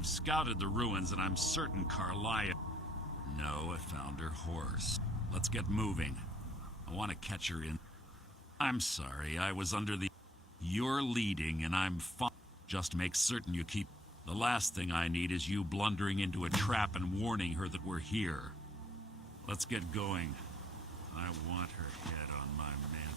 I've scouted the ruins and I'm certain Carlia... No, I found her horse. Let's get moving. I want to catch her in... I'm sorry, I was under the... You're leading and I'm fine. Just make certain you keep... The last thing I need is you blundering into a trap and warning her that we're here. Let's get going. I want her head on my mantle.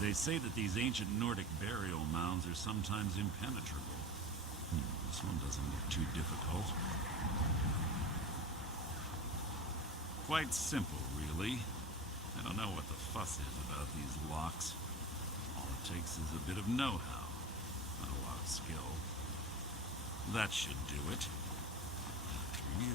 They say that these ancient Nordic burial mounds are sometimes impenetrable. This one doesn't look too difficult. Quite simple, really. I don't know what the fuss is about these locks. All it takes is a bit of know-how, not a lot of skill. That should do it. After you.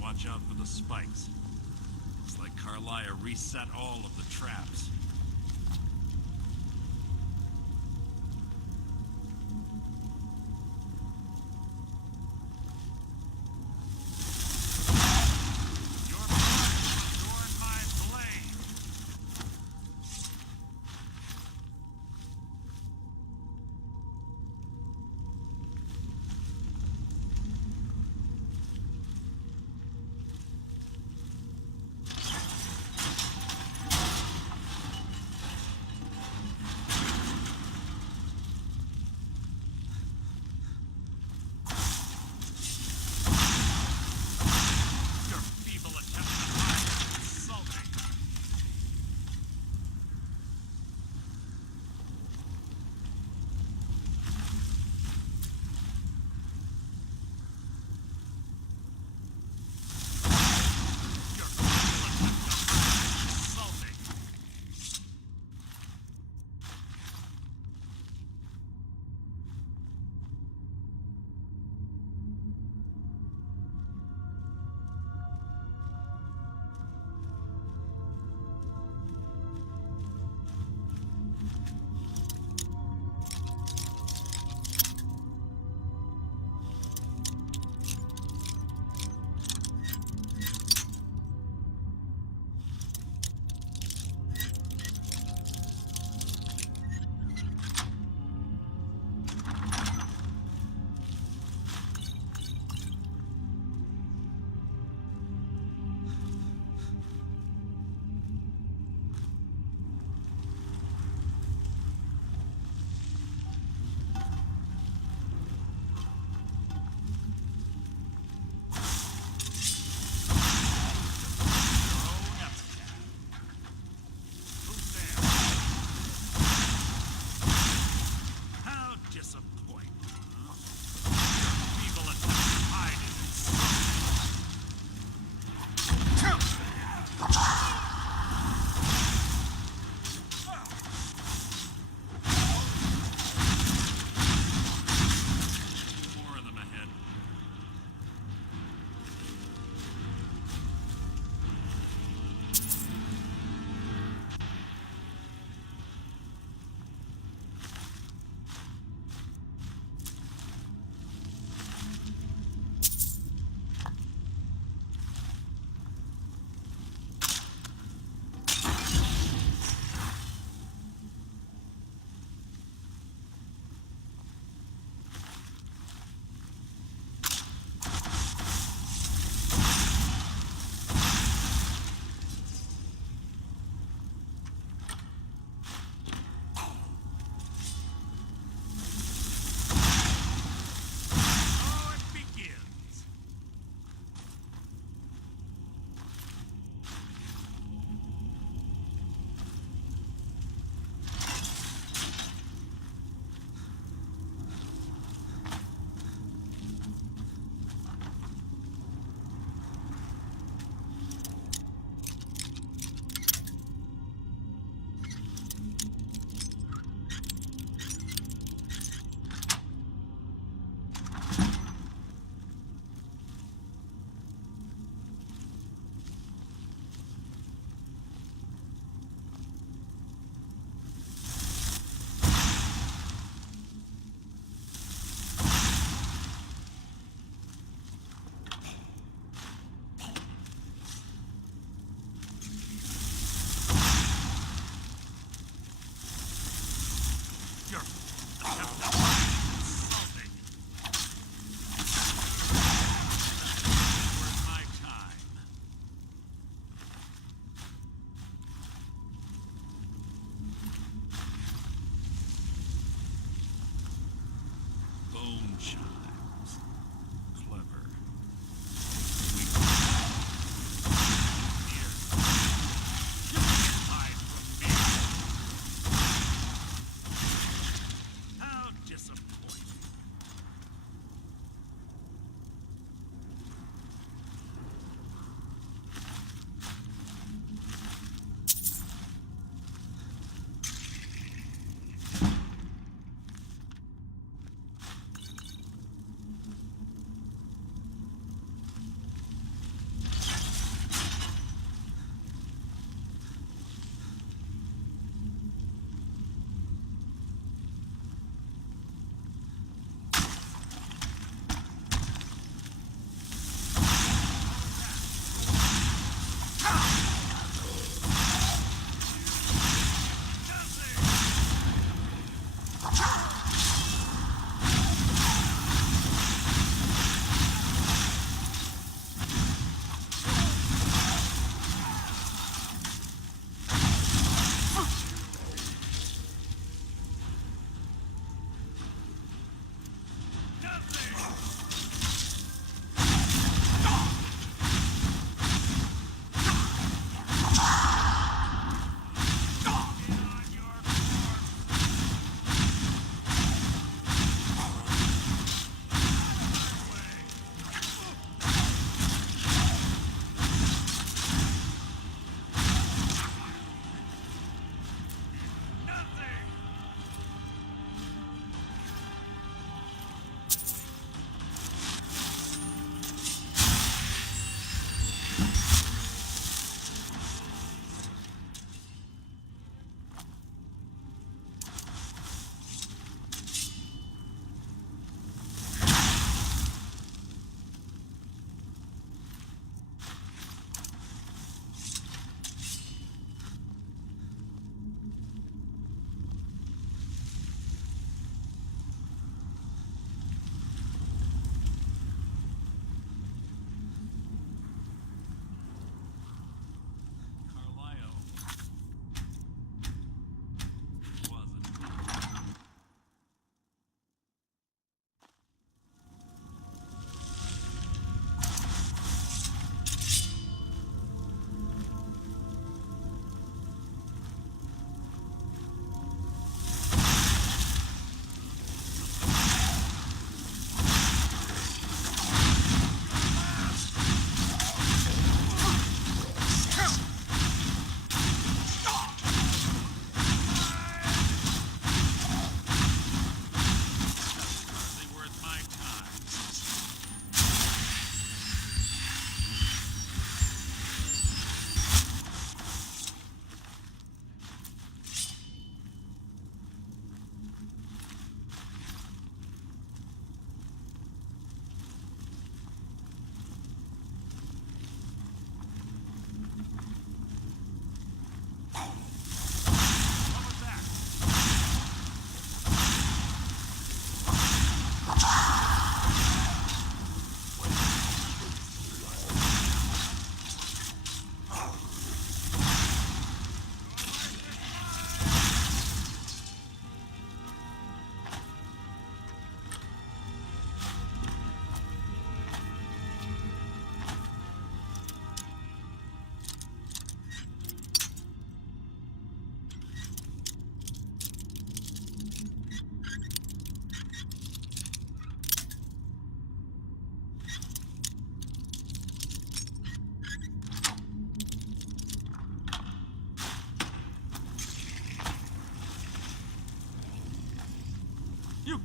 Watch out for the spikes. Looks like Carlia reset all of the traps. Your blood adorn my blade.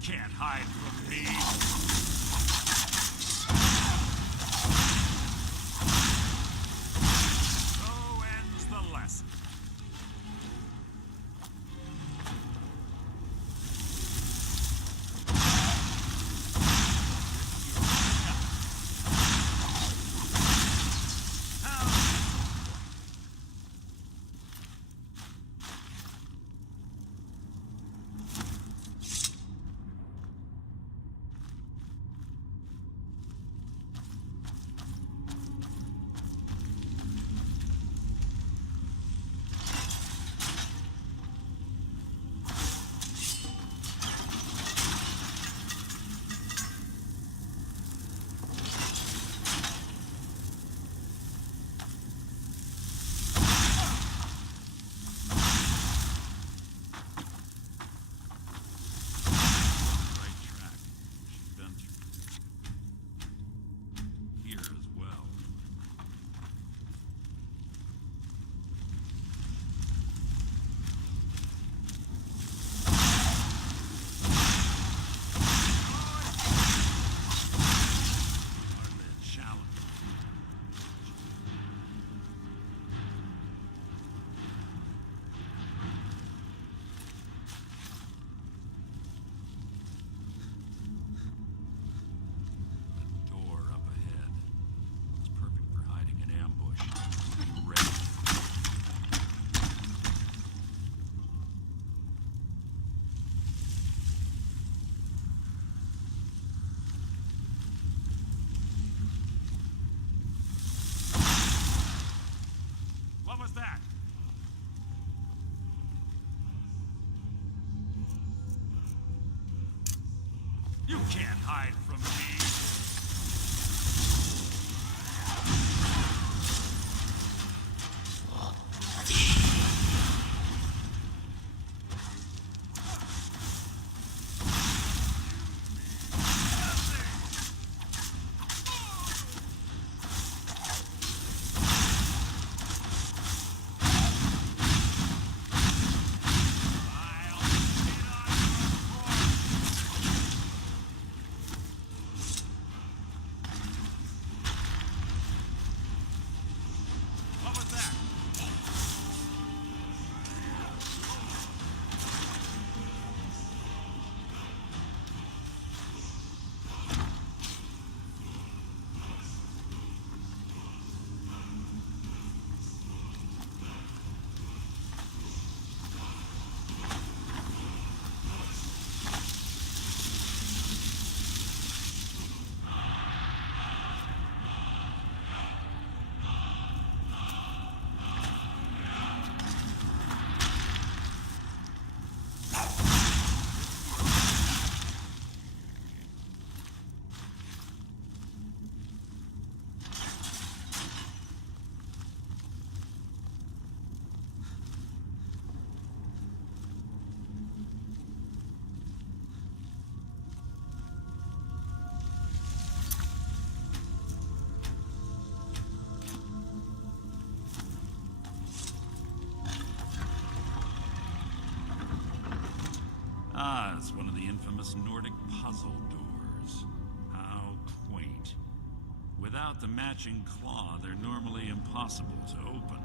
can't hide from me. So ends the lesson. What was that? You can't hide from me. Ah, it's one of the infamous Nordic puzzle doors. How quaint. Without the matching claw, they're normally impossible to open.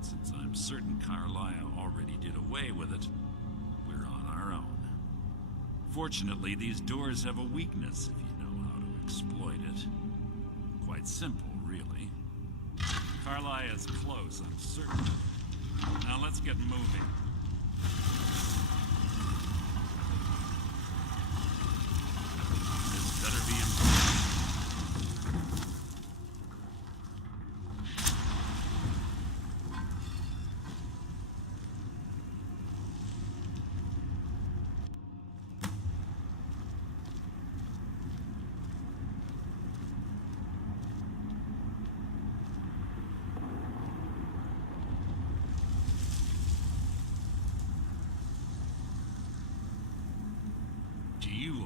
Since I'm certain Carlisle already did away with it, we're on our own. Fortunately, these doors have a weakness if you know how to exploit it. Quite simple, really. Carlisle is close, I'm certain. Now let's get moving. This better be important.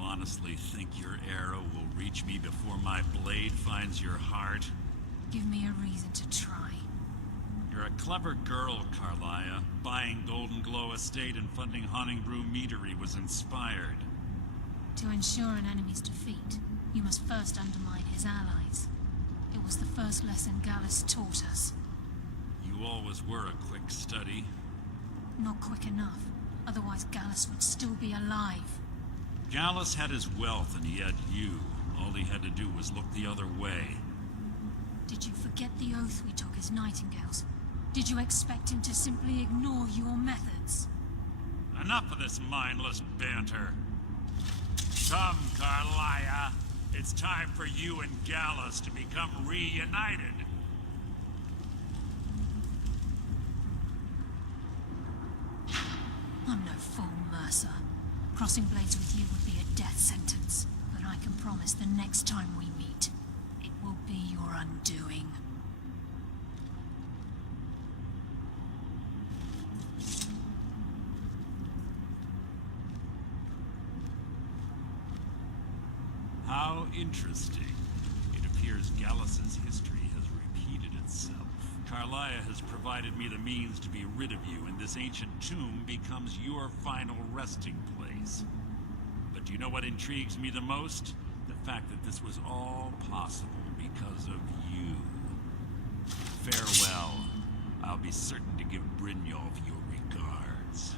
Honestly think your arrow will reach me before my blade finds your heart? Give me a reason to try. You're a clever girl, Carlisle. Buying Golden Glow Estate and funding Honningbrew Meadery was inspired. To ensure an enemy's defeat, you must first undermine his allies. It was the first lesson Gallus taught us. You always were a quick study. Not quick enough, otherwise Gallus would still be alive. Gallus had his wealth and he had you. All he had to do was look the other way. Did you forget the oath we took as Nightingales? Did you expect him to simply ignore your methods? Enough of this mindless banter. Come, Carlia. It's time for you and Gallus to become reunited. I'm no fool, Mercer. Crossing blades with you would be a death sentence. But I can promise the next time we meet, it will be your undoing. How interesting. It appears Gallus's history has repeated itself. Carlia has provided me the means to be rid of you, and this ancient tomb becomes your final resting place. But do you know what intrigues me the most? The fact that this was all possible because of you. Farewell. I'll be certain to give Brynjolf your regards.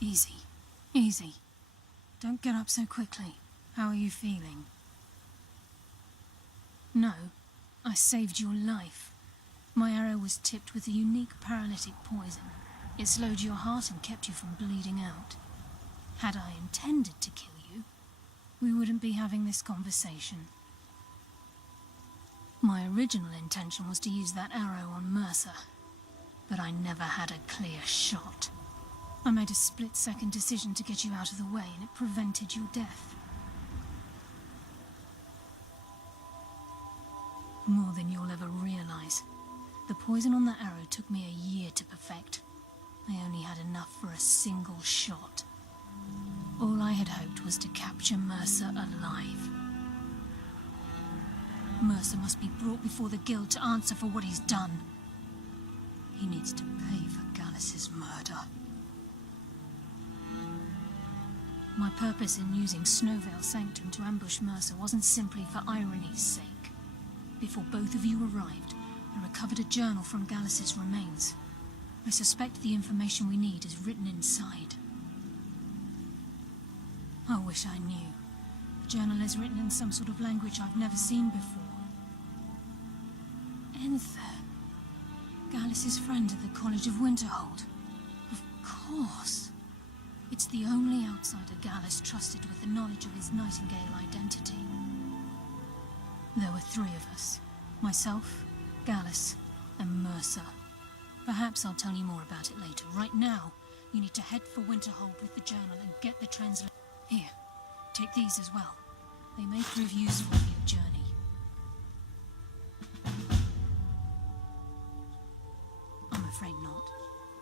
Easy. Easy. Don't get up so quickly. How are you feeling? No. I saved your life. My arrow was tipped with a unique paralytic poison. It slowed your heart and kept you from bleeding out. Had I intended to kill you, we wouldn't be having this conversation. My original intention was to use that arrow on Mercer, but I never had a clear shot. I made a split-second decision to get you out of the way, and it prevented your death. More than you'll ever realize. The poison on that arrow took me a year to perfect. I only had enough for a single shot. All I had hoped was to capture Mercer alive. Mercer must be brought before the guild to answer for what he's done. He needs to pay for Gallus's murder. My purpose in using Snowvale Sanctum to ambush Mercer wasn't simply for irony's sake. Before both of you arrived, I recovered a journal from Gallus's remains. I suspect the information we need is written inside. I wish I knew. The journal is written in some sort of language I've never seen before. Enther. Gallus's friend at the College of Winterhold. Of course. It's the only outsider Gallus trusted with the knowledge of his Nightingale identity. There were three of us. Myself, Gallus, and Mercer. Perhaps I'll tell you more about it later. Right now, you need to head for Winterhold with the journal and get the translation. Here, take these as well. They may prove useful in your journey. I'm afraid not.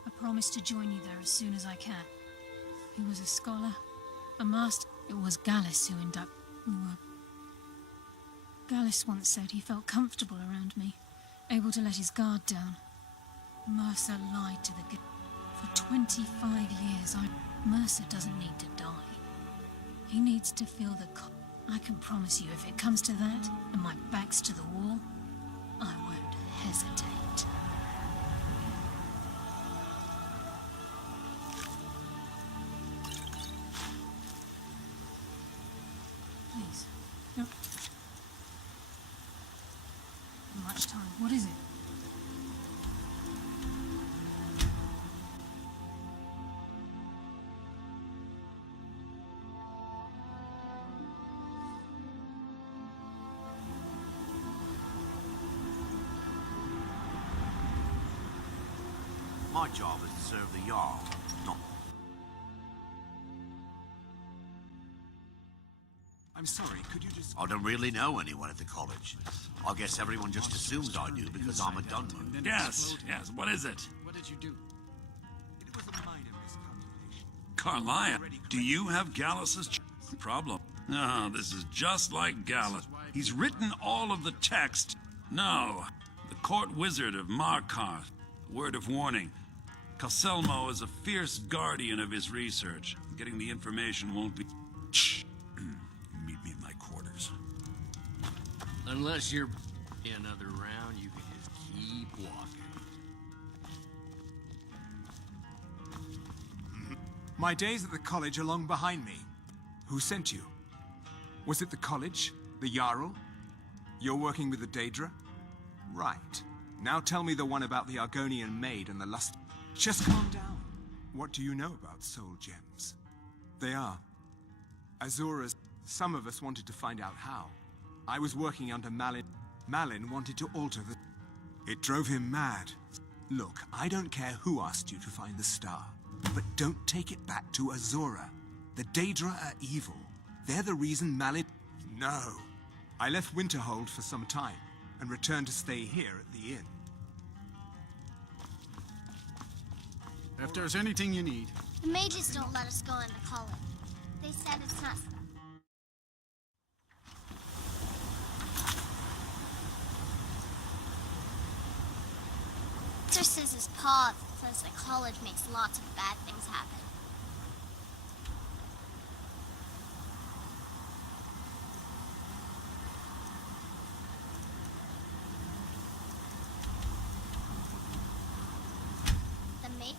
I promise to join you there as soon as I can. He was a scholar, a master. It was Gallus who Gallus once said he felt comfortable around me, able to let his guard down. Mercer lied to the guild. For 25 years, Mercer doesn't need to die. He needs to feel the I can promise you, if it comes to that, and my back's to the wall, I won't hesitate. Please. No. Much time. What is it? My job is to serve the Jarl, not... I'm sorry, could you just... I don't really know anyone at the college. I guess everyone just assumes I do because I'm a Dunman. Yes, what is it? What did you do? It was a minor miscalculation. Carlia, do you have Gallus's problem? No, this is just like Gallus. He's written all of the text. No, the court wizard of Markarth. Word of warning. Calselmo is a fierce guardian of his research. Getting the information won't be... Shh. Meet me in my quarters. Unless you're another round, you can just keep walking. My days at the college are long behind me. Who sent you? Was it the college? The Jarl? You're working with the Daedra? Right. Now tell me the one about the Argonian maid and the lust... Just calm down. What do you know about soul gems? They are Azura's. Some of us wanted to find out how. I was working under Malin. Malin wanted to alter the... It drove him mad. Look, I don't care who asked you to find the star, but don't take it back to Azura. The Daedra are evil. They're the reason Malin... No. I left Winterhold for some time and returned to stay here at the inn. If there's anything you need. The mages don't let us go in the college. They said it's not... Sir says his paw says the college makes lots of bad things happen. The mate...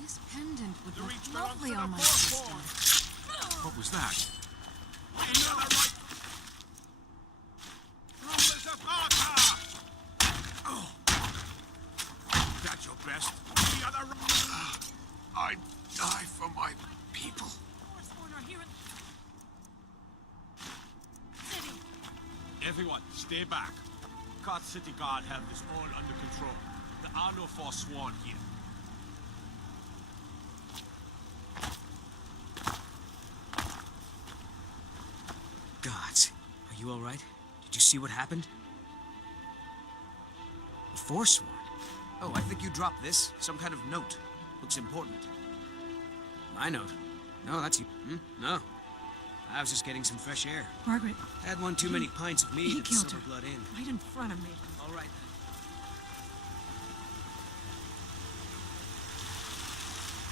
This pendant would look lovely on my sister. What was that? That's your best. The other... I die for my people. Everyone, stay back. Cart City Guard have this all under control. There are no forsworn here. Gods, are you all right? Did you see what happened? A forsworn? Oh, I think you dropped this. Some kind of note. Looks important. My note? No, that's you. No. I was just getting some fresh air. Margaret. Had one too many pints of mead He at killed Silver her. Blood Inn. Right in front of me. All right, then.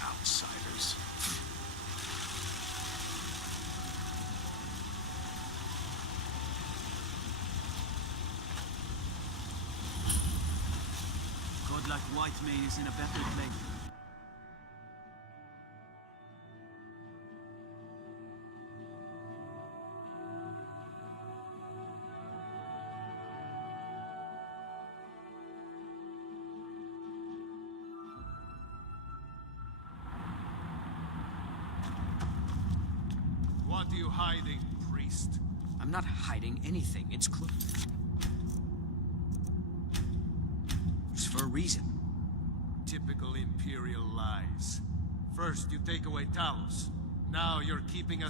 Outsiders. God like White Mane is in a better place. What are you hiding, priest? I'm not hiding anything. It's It's for a reason. Typical Imperial lies. First, you take away Talos. Now you're keeping us...